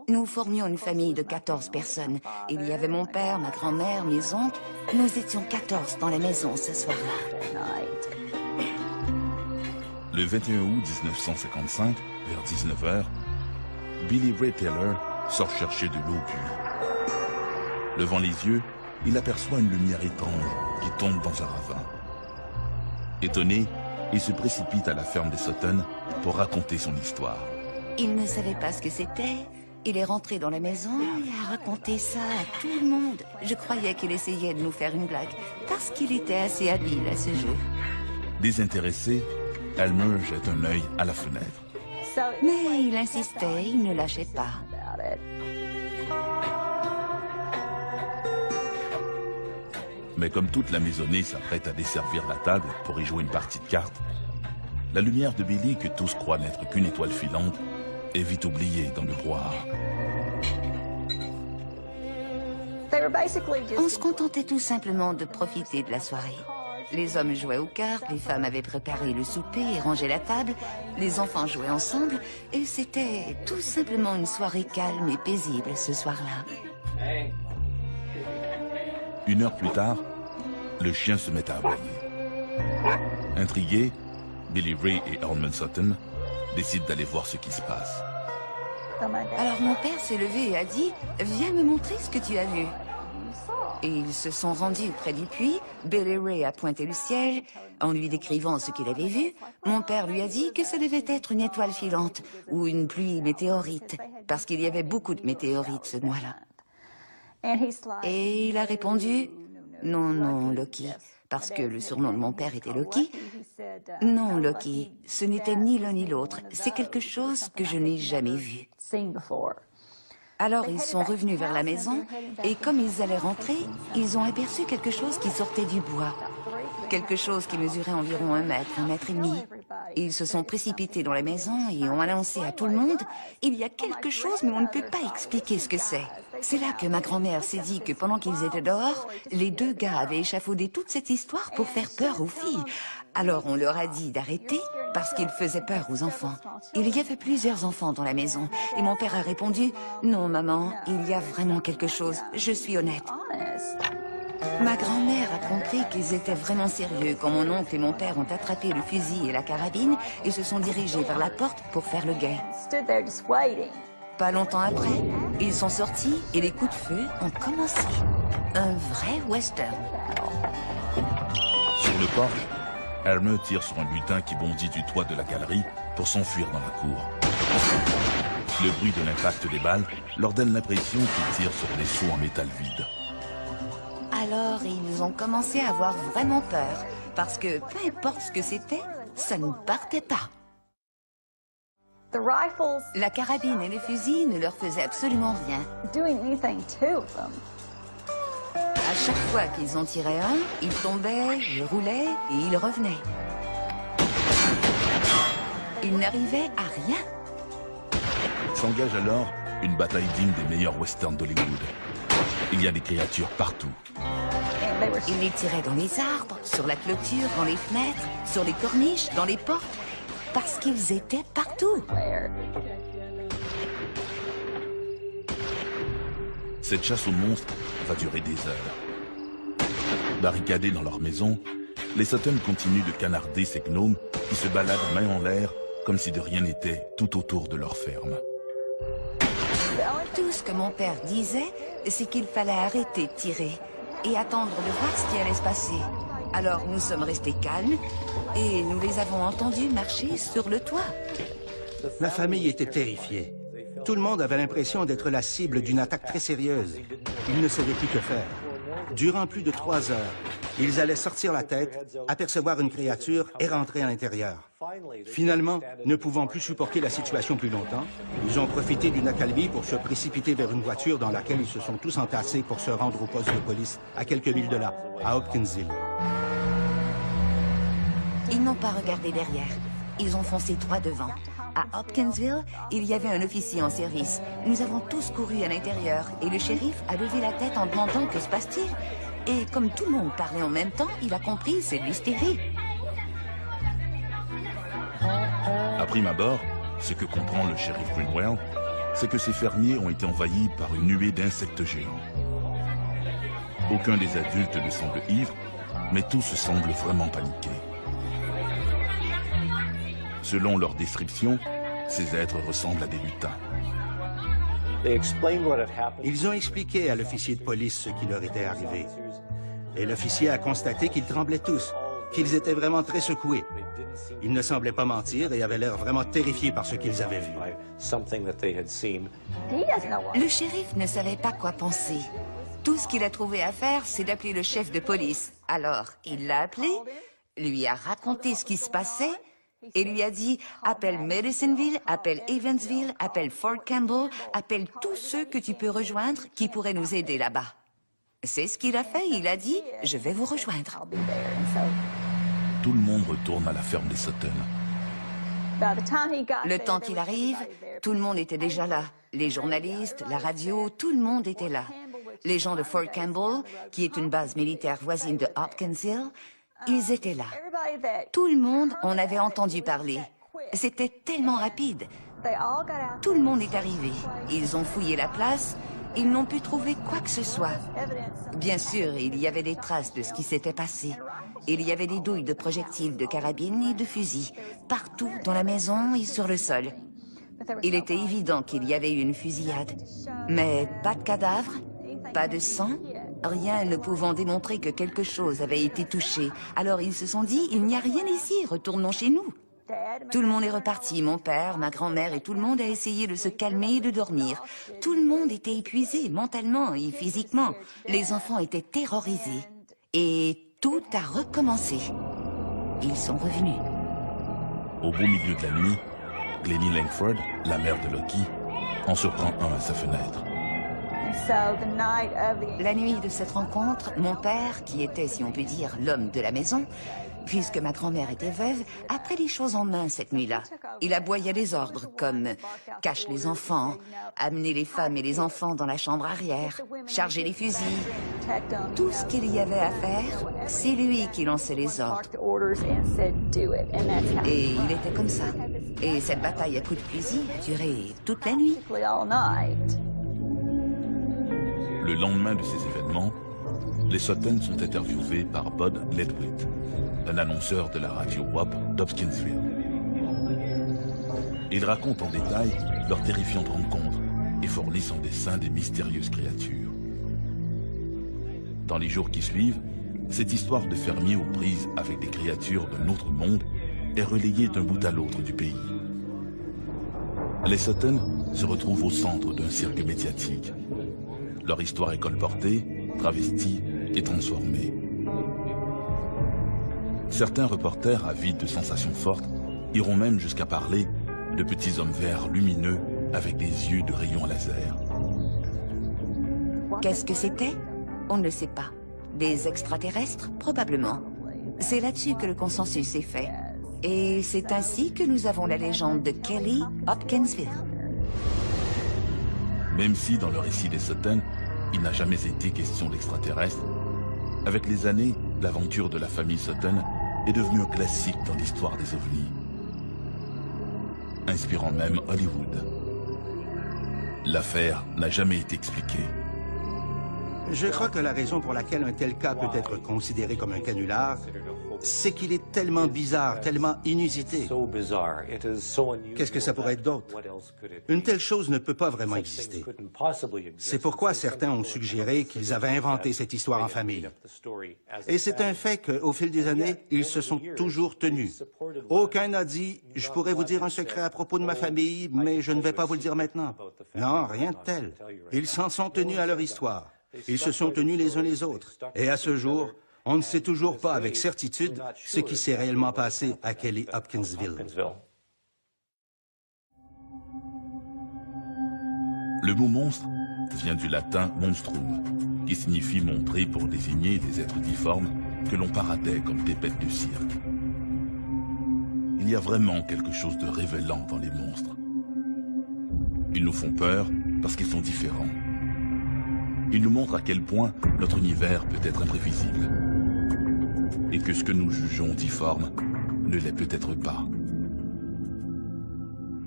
Nous formions une famille de 14 personnes. Il y avait mon père, ma grand-mère, mes oncles. Nous étions 14 dans la maison ce soir-là. Le 21 août 1955, vers 19h, Billy Ray Taylor sort chercher de l'eau au puits. Levant les yeux, il aperçoit une lumière étrange qui tombe dans un ravin. Étonné, il se précipite à la ferme des Sutton pour raconter son histoire. Il ne savait pas ce que c'était. Il est rentré dans la maison et a raconté ça à tout le monde. Je croyais qu'il essayait de nous faire une blague, parce qu'il était assez habile à ce jeu. Désintéressé, Elmer jette un œil à la fenêtre. Mais il insistait, il ne lâchait pas. Mais comme toute la maisonnée s'apprête à desservir la table pour y jouer une partie de cartes, la lumière de Billy, que tous croient n'être qu'une étoile filante, est vite oubliée dans le brouhaha. On se contentait tout simplement de profiter de la soirée. Les hommes jouaient aux cartes, les femmes avaient préparé le souper et rangé la table, les enfants jouaient ensemble, et c'était tout simplement une soirée calme et paisible ce soir-là. Une heure plus tard, le chien se met à aboyer. Intrigués, Billy Ray et Elmer Sutton décident d'aller voir ce qui se passe. Alors mon père s'est levé et a dit « Viens me montrer ce que tu as vu ». Et ils se sont rendus près du puits. Billy Ray a pointé le ciel. En lui décrivant ce qu'il avait vu, mon père lui a dit que ça devait être une étoile filante ou une pluie météorite, parce qu'il y avait beaucoup de météorites ce mois-là. Et il a répondu « Non, non, Loki », parce que le surnom de mon père était Loki. « Non, Loki, ce n'était ni l'un ni l'autre. C'est quelque chose que je n'ai jamais vu. » Alors ils sont revenus vers la maison, et comme ils allaient rentrer, ils ont aperçu quelque chose qui sortait du bois. Quelque chose qui mesurait environ 1 mètre, 1 mètre et demi. Ils se sont précipités dans la maison et ont annoncé à tout le monde « Il y a quelque chose, mais on ne peut pas expliquer ce que c'est. » C'est là que ma grand-mère s'est dit que pendant qu'ils étaient dehors, les 2 gars avaient échafaudé toute cette histoire pour faire peur aux filles. Alors on leur a dit d'arrêter parce qu'ils faisaient peur aux enfants. Il y avait plusieurs enfants dans la maison et mon père a répondu « Non maman, il y a vraiment quelque chose, je suis honnête. » Ma grand-mère a compris qu'ils étaient vraiment sérieux quand mon oncle et mon père ont attrapé le fusil et la carabine et se sont dirigés vers la porte pour faire le guet. Pas longtemps après, ils sont sortis et les coups de feu ont commencé. Un vrai western. Sur le porche, Elmer tire sur un butin qui bondit du toit de la galerie pour s'enfuir dans la cour. Le bruit de l'impact des balles leur donne l'impression qu'ils tirent sur des seaux en métal vide. Alors, ils ont commencé à avoir vraiment peur, parce que peu importe ce que c'était, ça ne partait pas. La carabine et les fusils ne leur faisaient absolument rien. À chaque fois qu'ils en tiraient un, ils tombaient, ils roulaient et ils revenaient. Ils n'arrivaient à rien. S'engage alors une bataille digne des meilleurs westerns d'Hollywood. Il y a des créatures partout. Ils les tiraient dans les arbres, sur la clôture, dans les fenêtres, sur les corniches, dans les portes, parce qu'ils étaient partout. Cette chasse aux monstres va durer des heures. Barricadés dans leur maison, les Sutton continuent de canarder ces gnomes qui se baladent main en l'air comme si de rien n'était tout autour de leur ferme. Tout ce que mon père disait, c'est qu'il fallait arrêter de tirer et attendre de voir ce qui allait se passer. Alors nous sommes restés calmes et nous les avons entendus marcher sur le toit. La famille était terrifiée. Tout le monde avait l'impression d'être la cible d'une attaque très sérieuse. Ils ne savaient plus que faire. Durant plus de 3 heures, ils allaient sortir la tête, apercevoir une créature et rentrer à l'intérieur. Finalement, ne pouvant plus supporter la situation plus longtemps, ils ont profité d'une accalmie pour se précipiter vers une voiture dans laquelle ils se sont tous entassés pour se rendre au poste de police à quelques milles de là, à Hopkinsville. Ils n'ont pas regardé derrière. Ils ont foncé droit devant. À Hopkinsville, il y avait un officier en service. Nous avons tous couru à l'intérieur et le shérif a levé la tête en demandant que se passe-t-il. Et comme tout le monde parlait en même temps, il a compris, c'est de l'hystérie. À prime abord, ce que comprend le shérif Greenwell, c'est que ces fermiers ont été envahis par une nuée d'insectes géants. Aucun des adultes ne semble ivre, mais tous semblent vraiment paniqués. Selon leur description, ces êtres ressemblent à des lutins. Ils ont expliqué à l'officier de police ce qui leur était arrivé. Et l'officier a constaté qu'ils tremblaient tous, qu'ils étaient vraiment très secoués. Ils ne semblaient pas mentir et avaient l'air vraiment terrifiés par ce qu'ils avaient vu. Le shérif ne savait pas quoi penser. Tout ce qu'il a trouvé à faire, c'est d'appeler le chef de police. Alors, il l'a appelé, lui a raconté ce qui se passait et lui a dit « Appelle Medicineville, appelle Evansville, appelle Fort Campbell, appelle tous ceux que tu peux rejoindre qui pourraient nous aider là-bas. » C'est ce qu'il a fait, il a dit « Je vais vous rejoindre. » Tout le monde retourne à la ferme des Sutton. Le temps qu'il arrive, tout le monde était déjà là. Les journalistes, la radio, tout le monde était là. Les gens de Fort Campbell, qui est une base militaire voisine de Hopkinsville, ils étaient là. Tout le monde en avait entendu parler. C'était tellement rapide. Tout le monde est arrivé. Ils ont fouillé la place. Ils n'ont pu trouver quoi que ce soit. Bien sûr, il y avait des traces de ce qui s'était passé. Il y avait des douilles de projectiles, de carabines et de fusils, partout dans la maison et sur le sol. Il était évident qu'il y avait eu une fusillade. Mais pas de cadavre, pas de sang, rien ne pouvant démontrer que quelque chose avait été touché. Alors ils se sont dit, il n'y a rien ici, retournons chez nous. Tout le monde est reparti, mon père, ma grand-mère et tout le monde a essayé de se calmer et de dormir. Tout le monde était épuisé, mentalement et physiquement. Les enfants étaient terrorisés. Et tout a recommencé. Ils sont revenus. Au beau milieu de la nuit, Glennie Langford, la mère de Loki, en surprend un à sa fenêtre. La nuit de cette rencontre, mon père, qui était, si on peut dire, l'homme de la maison, puisque ma grand-mère était veuve, a pris les choses en main cette nuit-là. Il aboyait des ordres comme « cache les enfants »,« amener les femmes et les enfants dans la chambre arrière »,« charger les fusils ». Tout ce qu'il y avait à faire, c'est lui qui lançait les ordres. Et il était comme ça. Et cette bataille à coups de fusil a duré toute la nuit. Le lendemain de ces événements, les Sutton sont interviewés par Bud Ledwith, un annonceur de la radio WAP d'Hopkinsville. Ils racontent en détail leur terrifiante rencontre et fournissent en dessin des mystérieuses créatures. Dans les jours qui suivent, cette histoire de fermiers aux prises avec des créatures d'un autre monde est relayée d'un bout à l'autre du pays. Les Sutton se retrouvent au centre d'un cirque médiatique. Leur histoire est colportée, travestie et transformée. Certains reporters, avides de sensations fortes, iront même jusqu'à parler de petits hommes verts lumineux avec des yeux de rayons laser. Qu'est-ce que c'était? On ne le sait pas. Des extraterrestres? Probablement. C'est là-dessus que le consensus est fait. Et c'est ainsi que nous avons la légende de Kelly Hopkinsville. Même si dans le récit des Sutton, il n'a jamais été question d'extraterrestres, avec les années, l'aventure de la famille Sutton est devenue un classique dans l'histoire des ovnis, inspirant même Hollywood. L'affaire n'a jamais été expliquée. Je crois que la raison pour laquelle un tel cas peut être considéré comme un canular, c'est qu'il est tellement bizarre, tellement inusité. Qu'est-ce que ça pourrait être d'autre? Une telle chose ne peut pas vraiment exister. C'est pourquoi certains ont suggéré qu'ils avaient inventé cette histoire en famille. Et c'est un fait qu'au fil des années, ils se sont toujours tenus. Aucun n'a dit « Je pourrais vous dire un secret à propos de ma famille, mais je ne vais pas vous le dire maintenant. » Non, rien de tel. Ils s'en sont tenus à leur histoire. Ils se sont tenus les uns les autres. Et à ce jour, on ne sait toujours pas avec certitude ce qui s'est réellement passé à Kelly Hopkinsville. Le mot monstre vient du latin monstrum, qui signifie montrer pour désigner des êtres difformes que l'on paradait comme des bêtes de cirque. Il y a vraiment quelque chose de révélant dans les monstres. Ils nous font peur parce qu'ils sont différents. Ils nous montrent à quel point notre univers peut être imprévisible. Et que ce que nous jugeons difforme ne l'est peut-être pas.